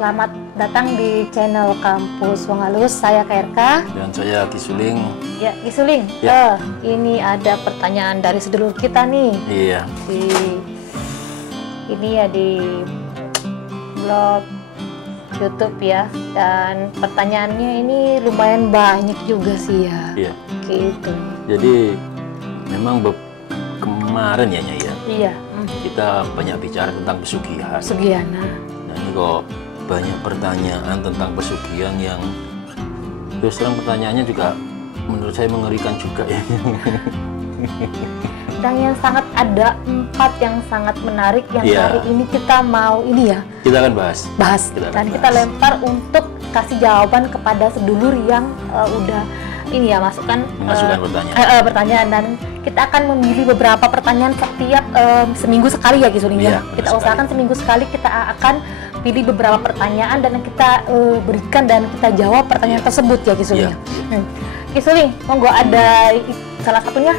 Selamat datang di channel Kampus Wong Halus. Saya KRK. Dan saya Kisuling. Ya, Kisuling. Ya. Ini ada pertanyaan dari sedulur kita nih. Iya. Ini ya di blog YouTube ya. Dan pertanyaannya ini lumayan banyak juga sih ya. Iya. Gitu. Jadi memang kemarin ya Nyai ya. Iya. Kita banyak bicara tentang pesugihan. Pesugihan. Nah ini kok banyak pertanyaan tentang pesugihan yang terus terang pertanyaannya juga menurut saya mengerikan juga ya. Dan yang sangat ada 4 yang sangat menarik yang Iya. hari ini kita mau ini ya. Kita akan bahas. Kita lempar untuk kasih jawaban kepada sedulur yang udah ini ya memasukkan pertanyaan dan kita akan memilih beberapa pertanyaan setiap seminggu sekali ya Kisuling ya. Kita usahakan seminggu sekali kita akan pilih beberapa pertanyaan dan kita berikan dan kita jawab pertanyaan tersebut ya Kisuling. Kisuling, monggo ada salah satunya,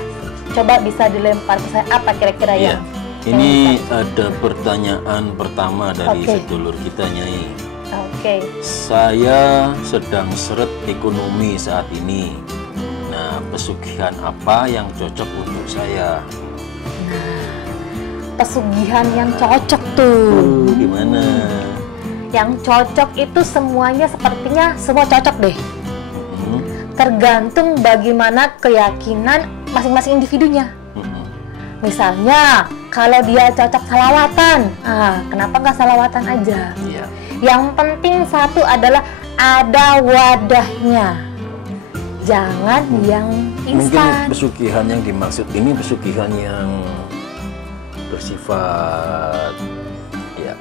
coba bisa dilempar ke saya apa kira-kira ya? Ini ada pertanyaan pertama dari sedulur kita Nyai. Saya sedang seret ekonomi saat ini. Nah, pesugihan apa yang cocok untuk saya? Nah, pesugihan yang cocok tuh. Gimana? Yang cocok itu semuanya sepertinya semua cocok deh. Tergantung bagaimana keyakinan masing-masing individunya. Misalnya, kalau dia cocok salawatan, kenapa nggak salawatan aja? Iya. Yang penting satu adalah ada wadahnya. Jangan yang instan. Mungkin pesugihan yang dimaksud ini pesugihan yang bersifat ya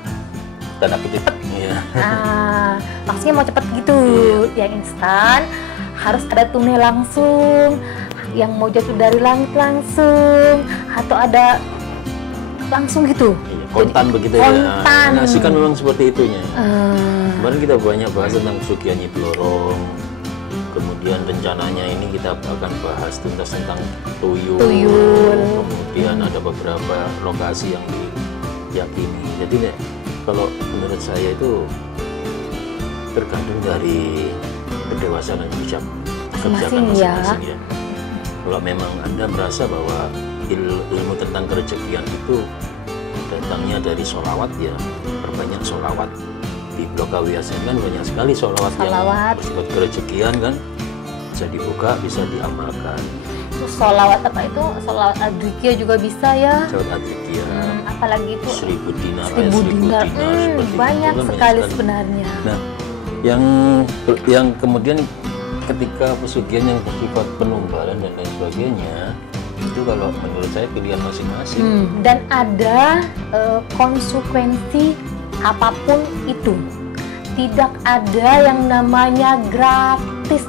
tanda kutip ya. Maksudnya mau cepet gitu. Yang instan harus ada tunai langsung, yang mau jatuh dari langit langsung, atau ada langsung gitu. Kontan begitu ya. Nah, sih kan memang seperti itunya. Kemarin kita banyak bahas tentang pesugihan Nyi Blorong. Kemudian rencananya ini kita akan bahas tentang tuyul. Kemudian ada beberapa lokasi yang diyakini. Jadi kalau menurut saya itu tergantung dari kedewasaan dan bijak kebijakan masing-masing ya. Kalau memang Anda merasa bahwa ilmu tentang kerejekian itu datangnya dari sholawat ya, perbanyak sholawat. Di blog KWSN kan banyak sekali sholawat yang bersifat kerejekian kan, bisa dibuka, bisa diamalkan. Sholawat apa itu? Sholawat adrikia juga bisa ya. Sholawat adrikia. Apalagi itu 1000 dinar. Banyak sekali sebenarnya. Nah, yang kemudian ketika pesugihan yang bersifat penumbalan dan lain sebagainya, itu kalau menurut saya pilihan masing-masing. Dan ada konsekuensi apapun itu. Tidak ada yang namanya gratis.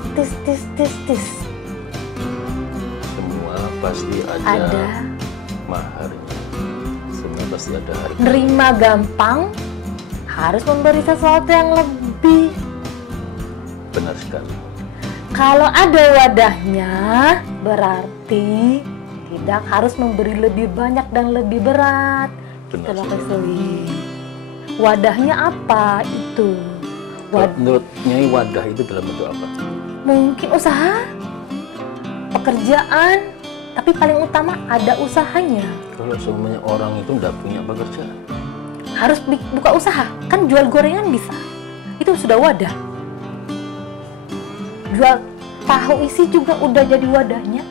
Semua pasti ada maharnya. Semua pasti ada harga. Nerima gampang, harus memberi sesuatu yang lebih. Benar sekali. Kalau ada wadahnya, berarti tidak harus memberi lebih banyak dan lebih berat. Benar. Wadahnya apa itu? Menurut Nyai, wadah itu dalam bentuk apa? Mungkin usaha, pekerjaan, tapi paling utama ada usahanya. Kalau semuanya orang itu tidak punya pekerjaan, harus buka usaha, kan jual gorengan bisa. Itu sudah wadah. Jual tahu isi juga udah jadi wadahnya.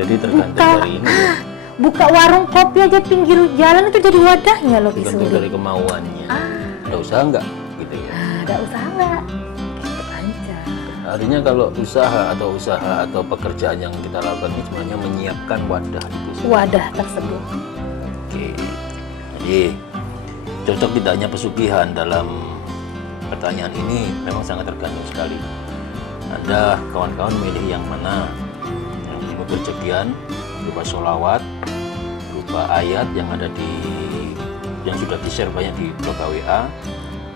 Jadi tergantung dari ini ya. Buka warung kopi aja pinggir jalan itu jadi wadahnya loh. Tergantung dari kemauannya. Ada usaha nggak gitu ya? Ada usaha nggak? Gitu aja. Artinya kalau usaha atau pekerjaan yang kita lakukan ini sebenarnya menyiapkan wadah itu. Wadah tersebut. Oke. Jadi cocok tidaknya pesugihan dalam pertanyaan ini memang sangat tergantung sekali. Ada kawan-kawan milih yang mana? Yang ilmu kerejekian berupa sholawat, berupa ayat yang sudah di-share banyak di blog KWA,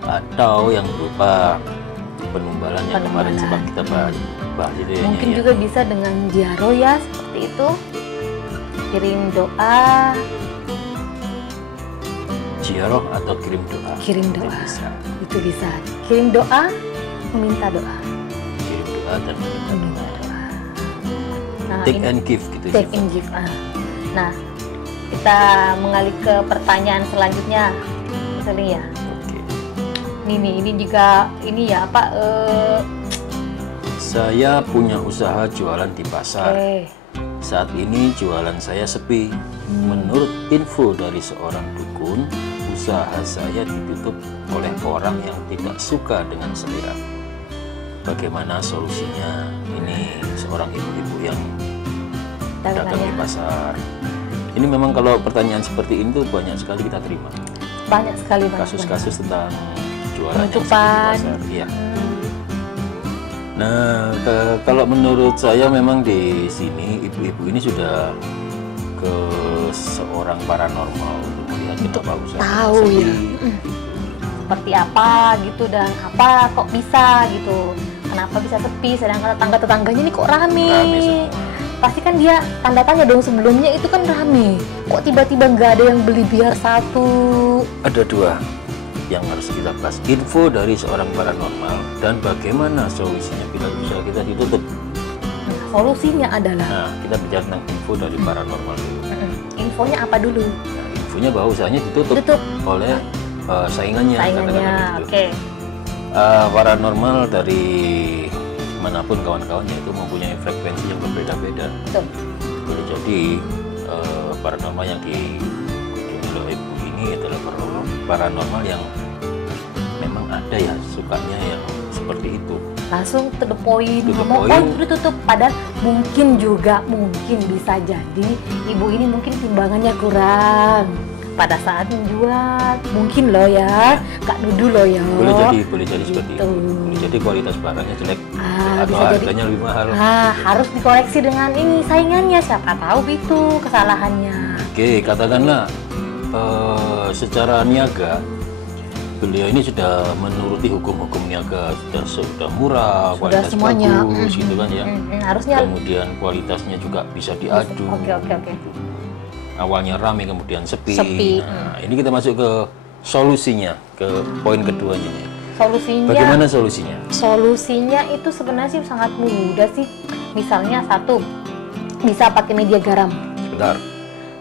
atau yang berupa penumbalan yang kemarin sempat kita bahas itu ya. Mungkin juga bisa dengan jaro ya, seperti itu. Kirim doa. ziarah atau kirim doa. Kirim doa. Bisa. Itu bisa. Kirim doa, meminta doa. Kirim doa dan meminta doa. Nah, Take and give gitu. Take and give. Nah, kita mengalih ke pertanyaan selanjutnya, Sering ya. Oke. Ini juga ini ya apa? Saya punya usaha jualan di pasar. Saat ini jualan saya sepi. Menurut info dari seorang dukun, usaha saya ditutup oleh orang yang tidak suka dengan selera. Bagaimana solusinya? Ini seorang ibu-ibu yang dagang di pasar. Ini memang kalau pertanyaan seperti ini tuh banyak sekali kita terima. Banyak sekali kasus-kasus tentang jualan yang sepi di penutupan. pasar. Iya. Nah, kalau menurut saya memang di sini ibu-ibu ini sudah ke seorang paranormal untuk melihat kenapa usaha tahu sepi. ya. Seperti apa gitu dan apa kok bisa gitu. Kenapa bisa sepi sedangkan tetangga-tetangganya ini kok rame semua. Pasti kan dia tanda tanya dong, sebelumnya itu kan rame. Kok tiba-tiba nggak ada yang beli biar satu? Ada dua yang harus kita bahas, info dari seorang paranormal dan bagaimana solusinya bila usaha kita ditutup. Solusinya adalah, Nah, kita bicara tentang info dari paranormal dulu. infonya apa dulu? Nah, infonya bahwa usahanya ditutup Tutup oleh saingannya. saingannya. Oke. Paranormal dari manapun kawan-kawannya itu mempunyai frekuensi yang berbeda-beda. Betul. Boleh jadi paranormal yang dikunjungi oleh ibu ini adalah paranormal yang memang ada ya sukanya yang seperti itu. Langsung to the point, To the ngomong, point. oh ditutup. Padahal mungkin bisa jadi ibu ini mungkin timbangannya kurang pada saat menjual. Mungkin loh ya, Kak nuduh loh ya. Boleh jadi seperti itu. Gitu. Boleh jadi kualitas barangnya jelek atau bisa jadi. harganya lebih mahal. Harus dikoreksi dengan ini saingannya, siapa tahu itu kesalahannya. Oke, katakanlah secara niaga beliau ini sudah menuruti hukum-hukum niaga, sudah murah, Sudah kualitas semuanya. bagus gitu kan ya. Harusnya. Kemudian kualitasnya juga bisa diadu. Oke. Gitu. Awalnya ramai kemudian sepi. Sepi. Nah, ini kita masuk ke solusinya, ke poin keduanya. Solusinya. Bagaimana solusinya? Solusinya itu sebenarnya sih sangat mudah sih. Misalnya satu, bisa pakai media garam. Sebentar.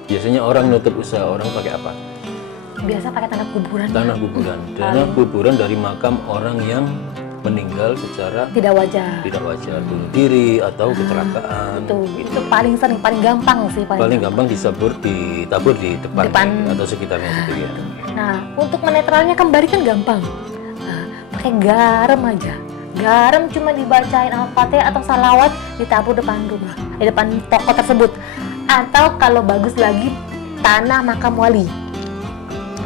Biasanya orang nutup usaha orang pakai apa? Biasa pakai tanah kuburan. Tanah kuburan. Tanah kuburan dari makam orang yang meninggal secara Tidak wajar. tidak wajar, bunuh diri atau kecelakaan. Itu paling sering, paling gampang sih. Paling gampang ditabur di depan atau sekitarnya situ ya. Nah, untuk menetralnya kembali kan gampang. Nah, pakai garam aja. Garam cuma dibacain Al-Fatihah atau salawat, ditabur depan rumah, di depan toko tersebut. Atau kalau bagus lagi, tanah makam wali.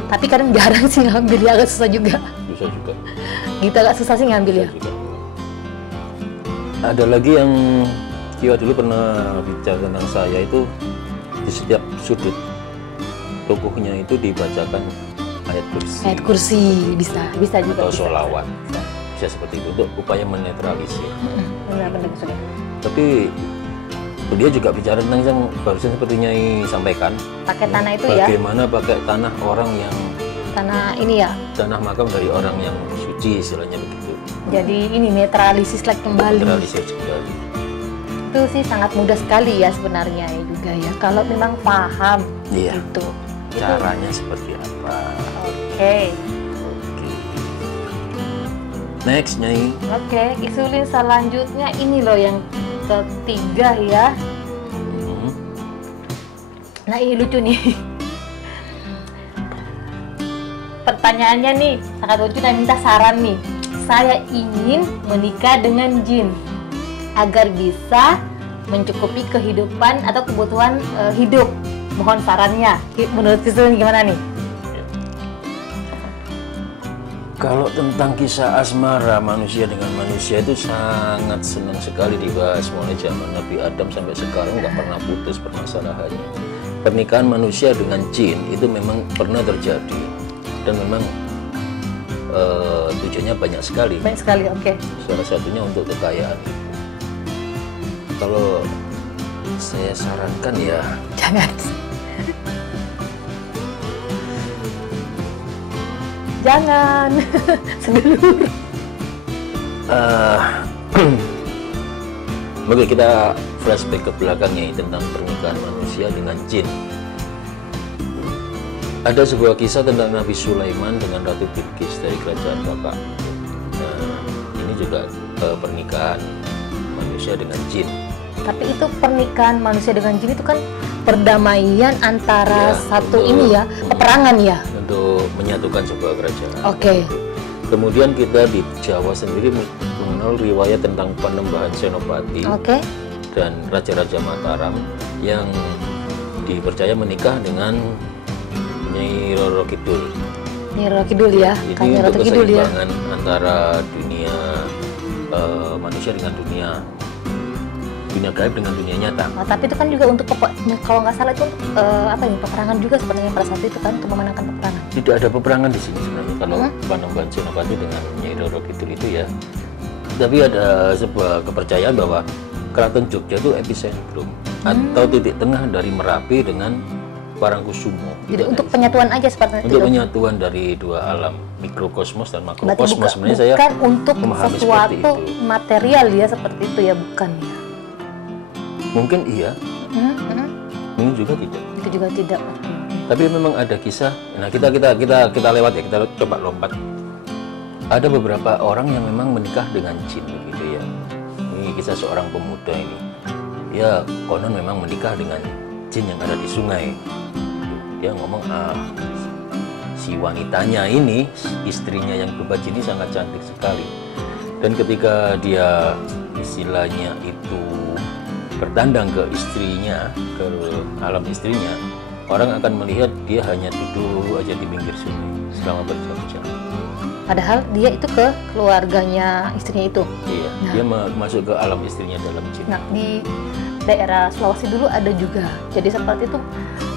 Tapi kadang jarang sih ngambil, ya agak susah juga. Bisa juga. Gitu agak susah sih ngambil ya. Juga. Ada lagi yang Kiwa dulu pernah bicara tentang saya itu, di setiap sudut tokohnya itu dibacakan ayat kursi. Ayat kursi bisa juga. Atau sholawat. Bisa seperti itu untuk upaya menetralisir. Benar-benar sudah. Tapi beliau juga bicara tentang yang barusan seperti Nyai sampaikan. Pakai tanah itu ya. Bagaimana pakai tanah orang yang Tanah ini ya. tanah makam dari orang yang suci istilahnya begitu. Jadi ini netralisis lagi kembali. Netralisir kembali. Itu sih sangat mudah sekali ya sebenarnya ya juga ya. Kalau memang paham Iya. gitu. Caranya seperti apa? Oke. Next, Nyai. Oke, isulin selanjutnya ini loh yang ketiga ya. Nah ini lucu nih. Pertanyaannya nih sangat lucu dan minta saran nih. Saya ingin menikah dengan jin agar bisa mencukupi kehidupan atau kebutuhan hidup. Mohon sarannya. Menurut isulin gimana nih? Kalau tentang kisah asmara manusia dengan manusia itu sangat senang sekali dibahas mulai zaman Nabi Adam sampai sekarang nggak pernah putus permasalahannya. Pernikahan manusia dengan jin itu memang pernah terjadi dan memang tujuannya banyak sekali. Banyak sekali, oke. Salah satunya untuk kekayaan. Kalau saya sarankan ya Jangan. jangan. Sedulur. Oke, kita flashback ke belakangnya tentang pernikahan manusia dengan jin. Ada sebuah kisah tentang Nabi Sulaiman dengan Ratu Bilqis dari kerajaan Saba. Ini juga pernikahan manusia dengan jin. Tapi itu pernikahan manusia dengan jin itu kan perdamaian antara peperangan ya. Untuk menyatukan sebuah kerajaan. Oke. Kemudian kita di Jawa sendiri mengenal riwayat tentang Panembahan Senopati dan Raja-Raja Mataram yang dipercaya menikah dengan Nyai Roro Kidul. Nyai Roro Kidul ya. Ini untuk keseimbangan antara dunia manusia dengan dunia gaib dengan dunia nyata. Nah, tapi itu kan juga untuk kalau nggak salah itu peperangan juga sebenarnya pada saat itu kan untuk memenangkan peperangan. Tidak ada peperangan di sini sebenarnya kalau Panembahan Senopati dengan Nyai Roro Kidul itu ya. Tapi ada sebuah kepercayaan bahwa Keraton Jogja itu epicentrum atau titik tengah dari Merapi dengan Parangkusumo. Jadi untuk penyatuan aja seperti itu. Untuk penyatuan dari dua alam, mikrokosmos dan makrokosmos. Sebenarnya saya untuk sesuatu material ya seperti itu ya, bukan ya? Mungkin iya, mungkin juga tidak. Itu juga tidak. Tapi memang ada kisah. Nah kita lewat ya, kita coba lompat. Ada beberapa orang yang memang menikah dengan jin gitu ya. Ini kisah seorang pemuda ini. Ya konon memang menikah dengan jin yang ada di sungai. Dia ngomong, si wanitanya ini, istrinya yang berupa jin ini sangat cantik sekali. Dan ketika dia istilahnya itu bertandang ke istrinya, ke alam istrinya, orang akan melihat dia hanya duduk aja di pinggir sungai selama berjam-jam. Padahal dia itu ke keluarganya istrinya itu. Iya, dia masuk ke alam istrinya dalam jin. Nah, di daerah Sulawesi dulu ada juga. Jadi seperti itu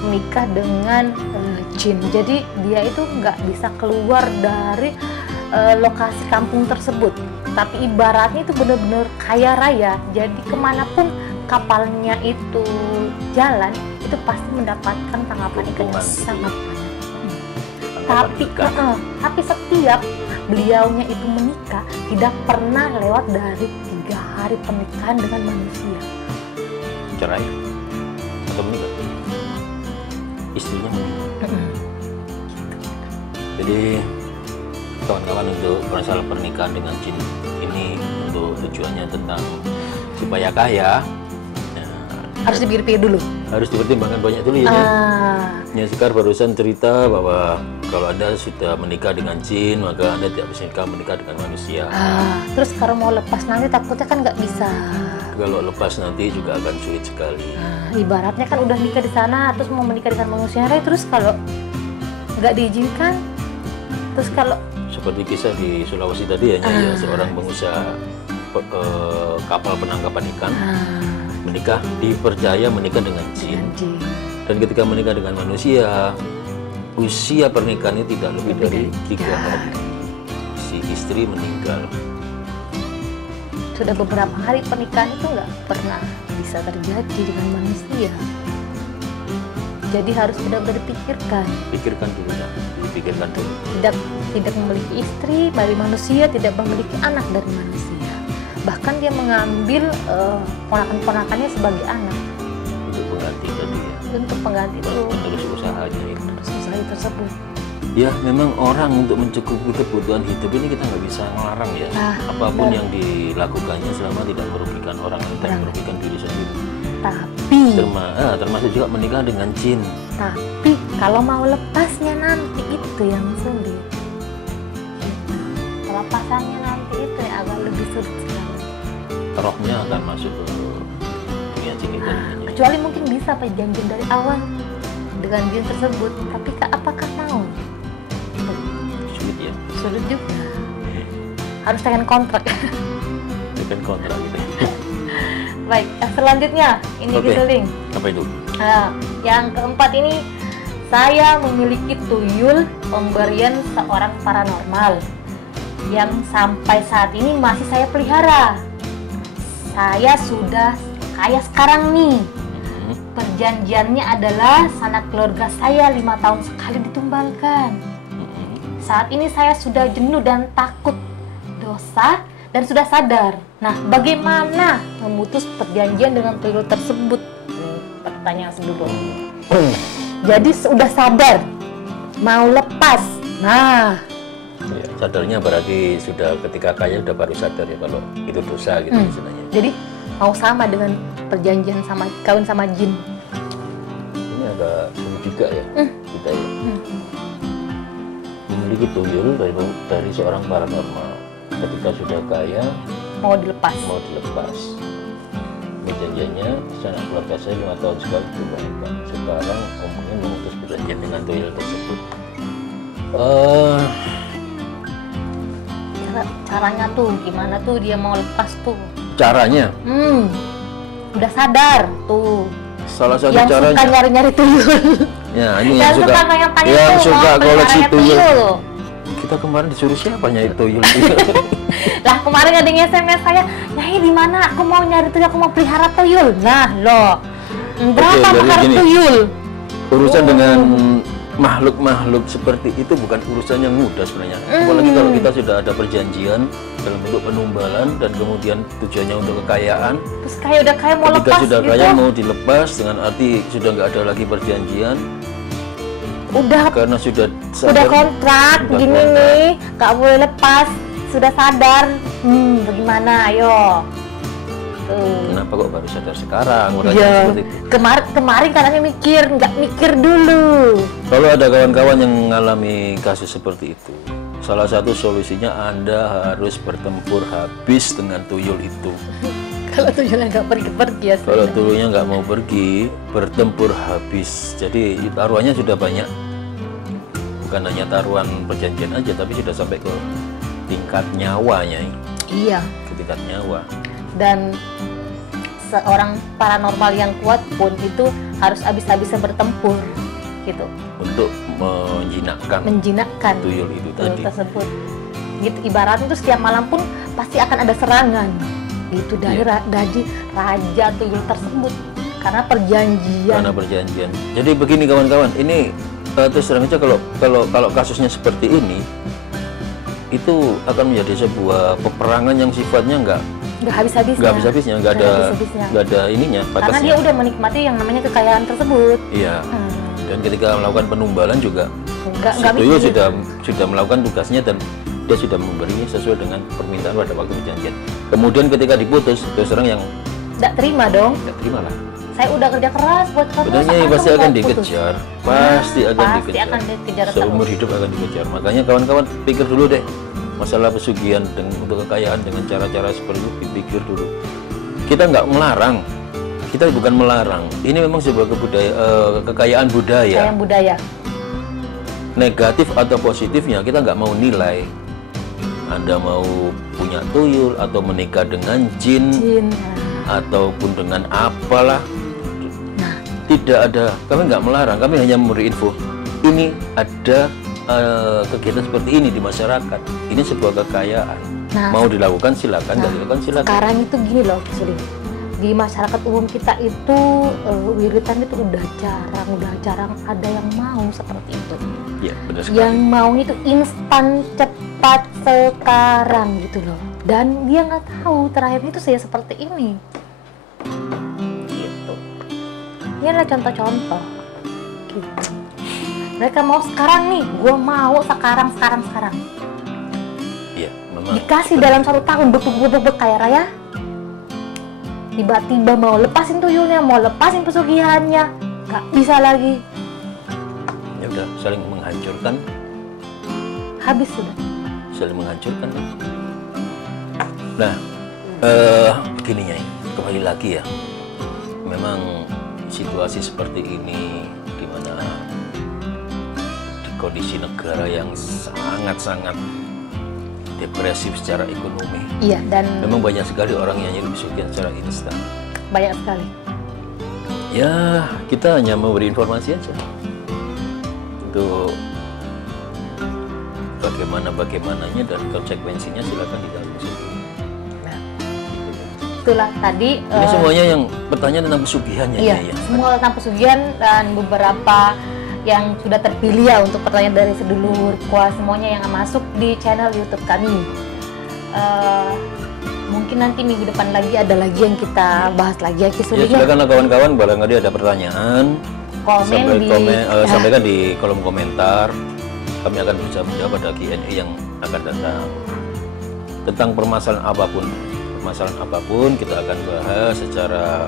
menikah dengan jin. Jadi dia itu nggak bisa keluar dari lokasi kampung tersebut. Tapi ibaratnya itu benar-benar kaya raya. Jadi kemanapun kapalnya itu jalan, itu pasti mendapatkan tanggapan ikan yang sangat banyak. Tapi setiap beliaunya itu menikah, tidak pernah lewat dari 3 hari pernikahan dengan manusia. Cerai atau menikah? Istrinya menikah. Jadi kawan-kawan, untuk masalah pernikahan dengan jin ini untuk tujuannya tentang supaya kaya, harus dipikir dulu. Harus dipertimbangkan banyak dulu ya. Ya, Sekar barusan cerita bahwa kalau Anda sudah menikah dengan jin, maka Anda tidak bisa menikah dengan manusia. Terus kalau mau lepas nanti takutnya kan nggak bisa. Kalau lepas nanti juga akan sulit sekali. Ibaratnya kan udah nikah di sana, terus mau menikah dengan manusia, terus kalau nggak diizinkan, terus kalau seperti kisah di Sulawesi tadi ya, seorang pengusaha kapal penangkapan ikan dipercaya menikah dengan jin. Dan ketika menikah dengan manusia, usia pernikahannya tidak lebih dari 3 hari. Si istri meninggal. Sudah beberapa hari pernikahan itu nggak pernah bisa terjadi dengan manusia. Jadi harus benar-benar dipikirkan. Pikirkan dulu. Tidak memiliki istri dari manusia, tidak memiliki anak dari manusia. Bahkan dia mengambil ponakan-ponakannya sebagai anak. Untuk pengganti tadi ya. Untuk pengganti itu. Untuk usahanya itu. Usaha tersebut. Ya, memang orang untuk mencukupi kebutuhan hidup ini kita nggak bisa ngelarang ya. Apapun yang dilakukannya selama tidak merugikan orang lain dan merugikan diri sendiri. Tapi termasuk juga menikah dengan jin. Tapi kalau mau lepasnya nanti itu yang sulit. Pelepasannya nanti itu yang agak lebih sulit sekali. Rohnya akan masuk ke dunia jin itu. Kecuali mungkin bisa perjanjian dari awal dengan jin tersebut. Tapi apakah mau? Sulit ya. Sulit juga. Harus tekan kontrak. Tekan kontrak gitu. Baik, selanjutnya ini Giseling. Apa itu? Yang keempat ini, saya memiliki tuyul pemberian seorang paranormal yang sampai saat ini masih saya pelihara. Saya sudah kaya sekarang nih. Perjanjiannya adalah sanak keluarga saya 5 tahun sekali ditumbalkan. Saat ini saya sudah jenuh dan takut dosa dan sudah sadar. Nah, bagaimana memutus perjanjian dengan tuyul tersebut? Pertanyaan sebelumnya. Jadi sudah sadar, mau lepas. Nah, ya, sadarnya berarti sudah ketika kaya sudah baru sadar ya kalau itu dosa gitu istilahnya. Jadi mau sama dengan perjanjian sama kawin sama jin. Ini agak sulit juga ya kita ya. Memiliki tuyul dari seorang paranormal ketika sudah kaya Mau dilepas. Perjanjiannya sanak keluarga saya 5 tahun sekali diubahkan. Sekarang ngomongin memutus perjanjian dengan tuyul tersebut. Caranya tuh gimana tuh dia mau lepas tuh? Caranya? Udah sadar tuh. Salah satu yang caranya. Suka nyari-nyari tuyul. Ya, ini yang suka koleksi tuyul. Kita kemarin disuruh siapa nyari tuyul? Lah kemarin ada yang SMS saya, Nyai di mana? Aku mau nyari tuyul, aku mau pelihara tuyul. Nah loh, berapa pelihara tuyul? Urusan dengan makhluk-makhluk seperti itu bukan urusan yang mudah sebenarnya. Apalagi kalau kita sudah ada perjanjian dalam bentuk penumbalan dan kemudian tujuannya untuk kekayaan. Terus kayak udah kaya mau ketika lepas sudah gitu. kaya mau dilepas dengan arti sudah nggak ada lagi perjanjian. Karena sudah kontrak gini nih, nggak boleh lepas. Sudah sadar, bagaimana? Ayo. Kenapa kok baru sadar sekarang? Ya. Seperti itu. Kemarin katanya nggak mikir dulu. Kalau ada kawan-kawan yang mengalami kasus seperti itu, salah satu solusinya Anda harus bertempur habis dengan tuyul itu. Kalau tuyulnya nggak pergi-pergi ya. Kalau tuyulnya nggak mau pergi, bertempur habis. Jadi taruhannya sudah banyak. Bukan hanya taruhan perjanjian aja, tapi sudah sampai ke tingkat nyawanya. Iya. Ke tingkat nyawa. Dan seorang paranormal yang kuat pun itu harus habis-habisan bertempur gitu. Untuk menjinakkan tuyul itu tadi. Tersebut. Gitu ibaratnya itu setiap malam pun pasti akan ada serangan. Gitu dari raja tuyul tersebut karena perjanjian. Jadi begini kawan-kawan, ini terus terang aja kalau kasusnya seperti ini itu akan menjadi sebuah peperangan yang sifatnya nggak habis-habisnya, nggak ada ininya, batasnya. Karena dia udah menikmati yang namanya kekayaan tersebut. Iya. Dan ketika melakukan penumbalan juga tuyul sudah melakukan tugasnya dan dia sudah memberinya sesuai dengan permintaan pada waktu perjanjian. Kemudian ketika diputus, terus terang yang nggak terima dong. Nggak terima lah. Saya udah kerja keras buat kamu. Sebenarnya pasti akan dikejar, pasti akan dikejar. Seumur hidup akan dikejar. Makanya kawan-kawan pikir dulu deh masalah pesugihan untuk kekayaan dengan cara-cara seperti itu, pikir dulu. Kita nggak melarang, kita bukan melarang. Ini memang sebuah kekayaan budaya. Kekayaan budaya. Negatif atau positifnya kita nggak mau nilai. Anda mau punya tuyul atau menikah dengan jin. Ataupun dengan apalah, tidak ada, kami nggak melarang, kami hanya memberi info ini ada kegiatan seperti ini di masyarakat, ini sebuah kekayaan, mau dilakukan silakan, nggak dilakukan silakan. Sekarang itu gini loh, di masyarakat umum kita itu wiritan itu udah jarang ada yang mau seperti itu. Ya, benar sekali. Yang mau itu instan, cepat, sekarang gitu loh. Dan dia nggak tahu terakhir itu saya seperti ini. Gitu. Ini adalah contoh-contoh. Gitu. Mereka mau sekarang nih, gue mau sekarang. Iya, memang. Dikasih dalam 1 tahun bebek kayak Raya. Tiba-tiba mau lepasin tuyulnya, mau lepasin pesugihannya, nggak bisa lagi. Ya udah, saling menghancurkan. Habis sudah. Saling menghancurkan. Nah, begini Nyai, kembali lagi ya. Memang situasi seperti ini di mana di kondisi negara yang sangat-sangat depresif secara ekonomi. Iya, dan memang banyak sekali orang yang nyari pesugihan secara instan. Banyak sekali. Ya, kita hanya memberi informasi aja. Untuk bagaimananya dan konsekuensinya silakan ditaruh sendiri. Nah, itulah tadi. Ini semuanya yang bertanya tentang pesugihan ya. Iya, semua tentang pesugihan dan beberapa yang sudah terpilih ya untuk pertanyaan dari sedulur kuah semuanya yang masuk di channel YouTube kami. Mungkin nanti minggu depan lagi ada lagi yang kita bahas lagi ya Ki Suli. Ya, silakan kawan-kawan, barangkali ada pertanyaan, sampaikan di kolom komentar. Kami akan berusaha menjawab pada Q&A yang akan datang tentang permasalahan apapun kita akan bahas secara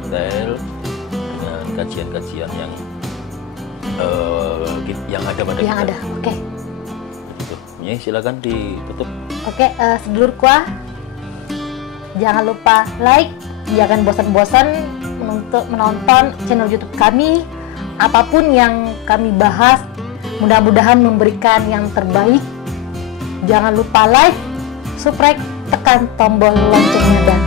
detail dengan kajian-kajian yang ada pada kita. Oke. Ya, silakan ditutup. Oke, sedulur kuah, jangan lupa like, jangan bosan-bosan untuk menonton channel YouTube kami. Apapun yang kami bahas, mudah-mudahan memberikan yang terbaik. Jangan lupa like, subscribe, tekan tombol loncengnya dan